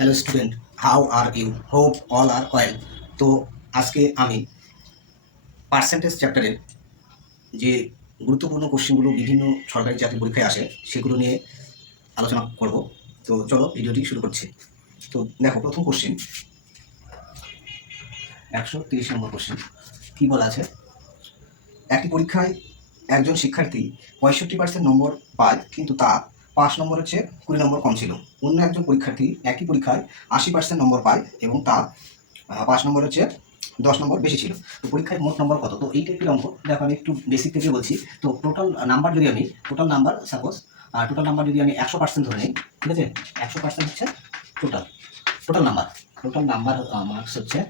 Hello student, how are you? Hope all are well. তো আজকে আমি পার্সেন্টেজ চ্যাপ্টারের যে গুরুত্বপূর্ণ কোশ্চেনগুলো বিভিন্ন সরকারি চাকরি পরীক্ষায় আসে সেগুলো নিয়ে আলোচনা করব। তো চলো ভিডিওটি শুরু করছি। তো দেখো, প্রথম কোশ্চেন 130 নম্বর কোশ্চেন। কী বলা আছে? একটি পরীক্ষায় একজন শিক্ষার্থী 65% নম্বর পায়, কিন্তু তা 5 নম্বরের চেয়ে 20 নম্বর কম ছিল। অন্য একজন পরীক্ষার্থী একই পরীক্ষায় 80% নম্বর পায় এবং তা 5 নম্বরের চেয়ে 10 নম্বর বেশি ছিল। তো পরীক্ষায় মোট নম্বর কত? তো এই টাইপের অঙ্ক দেখো, আমি একটু বেসিক থেকে বলছি। তো total number suppose total number যদি আমি 100% ধরে নিই, ঠিক আছে? 100% হচ্ছে total total number total number marks হচ্ছে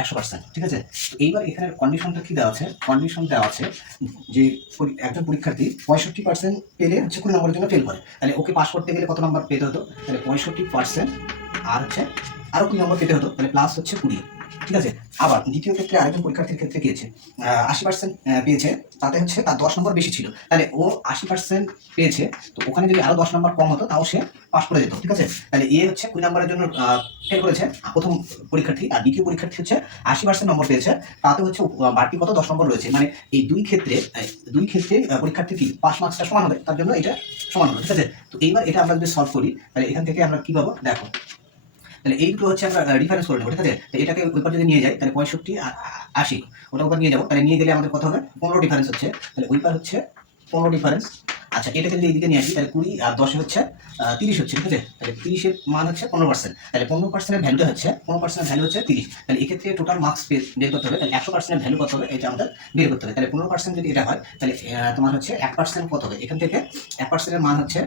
100%, ঠিক আছে? এইবার এখানে কন্ডিশনটা কি দেওয়া আছে? কন্ডিশন দেওয়া আছে যে একজন পরীক্ষার্থী 65% পেলে হচ্ছে 20 নম্বরের জন্য ফেল করে, তাহলে ওকে পাস করতে গেলে কত নম্বর পেতে হতো? তাহলে 65% আর হচ্ছে আরও 20 নম্বর পেতে হতো, তাহলে প্লাস হচ্ছে 20, ঠিক আছে? আবার দ্বিতীয় ক্ষেত্রে আরেকজন পরীক্ষার্থীর ক্ষেত্রে কি হয়েছে? 80% পেয়েছে, তাতে হচ্ছে তার 10 নম্বর বেশি ছিল, তাহলে ও 80% পেয়েছে। তো ওখানে যদি আরও 10 নম্বর কম হতো তাও সে পাস করে যেত, ঠিক আছে? তাহলে এ হচ্ছে 20 নম্বরের জন্য ফেল করেছে প্রথম পরীক্ষার্থী, আর দ্বিতীয় পরীক্ষার্থী হচ্ছে 80% নম্বর পেয়েছে, তাতে হচ্ছে বাড়তি কত 10 নম্বর রয়েছে। মানে এই দুই ক্ষেত্রে পরীক্ষার্থী কি পাস মার্কসটা সমান হবে, তার জন্য এটা সমান হবে, ঠিক আছে? তো এইবার এটা আমরা যদি সলভ করি তাহলে এখান থেকে আমরা কি পাবো দেখো। তাহলে এই দুটো হচ্ছে আমরা ডিফারেন্স করে নেবো, ঠিক আছে? তো এটাকে ওইবার যদি নিয়ে যাই তাহলে 65 আর 80 ওটা ওপর নিয়ে যাবো, তাহলে নিয়ে গেলে আমাদের কত হবে? 15 ডিফারেন্স হচ্ছে, তাহলে ওইবার হচ্ছে 15 ডিফারেন্স। আচ্ছা, এটাকে যদি এইদিকে নিয়ে আসি তাহলে 20 আর 10 হচ্ছে 30 হচ্ছে, ঠিক আছে? তাহলে 30-এর মান হচ্ছে 15%, তাহলে 15%-এর ভ্যালুটা হচ্ছে 15%-এর ভ্যালু হচ্ছে 30। তাহলে এক্ষেত্রে টোটাল মার্কস বের করতে হবে, তাহলে 100%-এর ভ্যালু কত হবে এটা আমাদের বের করতে হবে। তাহলে 15% যদি এটা হয় তাহলে তোমার হচ্ছে 1% কত হবে? এখান থেকে 1%-এর মান হচ্ছে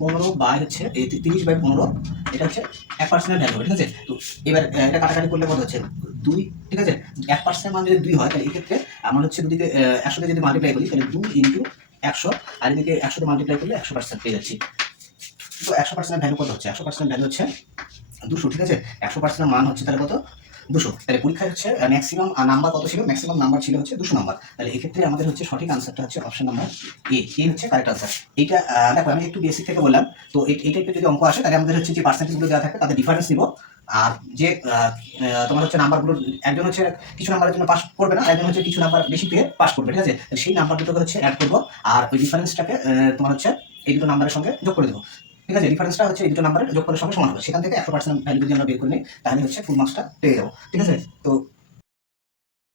15 বাই হচ্ছে এই 30/15, এটা হচ্ছে 1% ভ্যালু, ঠিক আছে? তো এবার এটা কাটাকাটি করলে কত হচ্ছে? 2, ঠিক আছে? 1% মান যদি 2 হয় তাহলে এই ক্ষেত্রে আমরা হচ্ছে দুদিকে 100 দিয়ে যদি মাল্টিপ্লাই করি তাহলে 2 ইনটু 100, আর এদিকে 100 দিয়ে মাল্টিপ্লাই করলে 100% পেয়ে যাচ্ছি। তো 100% ভ্যালু কত হচ্ছে? 100% ভ্যালু হচ্ছে 200, ঠিক আছে? 100% মান হচ্ছে তাহলে কত? 200। তাহলে পরীক্ষায় হচ্ছে ম্যাক্সিমাম নাম্বার কত ছিল? ম্যাক্সিমাম নাম্বার ছিল হচ্ছে 200 নাম্বার। তাহলে এক্ষেত্রে আমাদের হচ্ছে সঠিক আনসারটা হচ্ছে অপশন নাম্বার এ। এই হচ্ছে কারেক্ট আনসার। এইটা দেখো, আমি একটু বেসিক থেকে বললাম। তো এই টাইপের যদি অঙ্ক আসে তাহলে আমাদের হচ্ছে যে পার্সেন্টেজগুলো দেওয়া থাকে তাদের ডিফারেন্স নিব, আর যে তোমার হচ্ছে নাম্বারগুলো, একজন হচ্ছে কিছু নাম্বারের জন্য পাস করবে না, একজন হচ্ছে কিছু নাম্বার বেশি পেয়ে পাস করবে, ঠিক আছে? সেই নাম্বার দুটোকে হচ্ছে অ্যাড করবো, আর ওই ডিফারেন্সটাকে তোমার হচ্ছে এই দুটো নাম্বারের সঙ্গে যোগ করে দেবো, ঠিক আছে? ডিফারেন্সটা হচ্ছে এই দুটো নাম্বারের যোগফলের সঙ্গে সমান হবে। সেখান থেকে 100% ভ্যালু যদি আমরা বের করে নিই তাহলে হচ্ছে ফুল মার্কসটা পেয়ে যাবো, ঠিক আছে? তো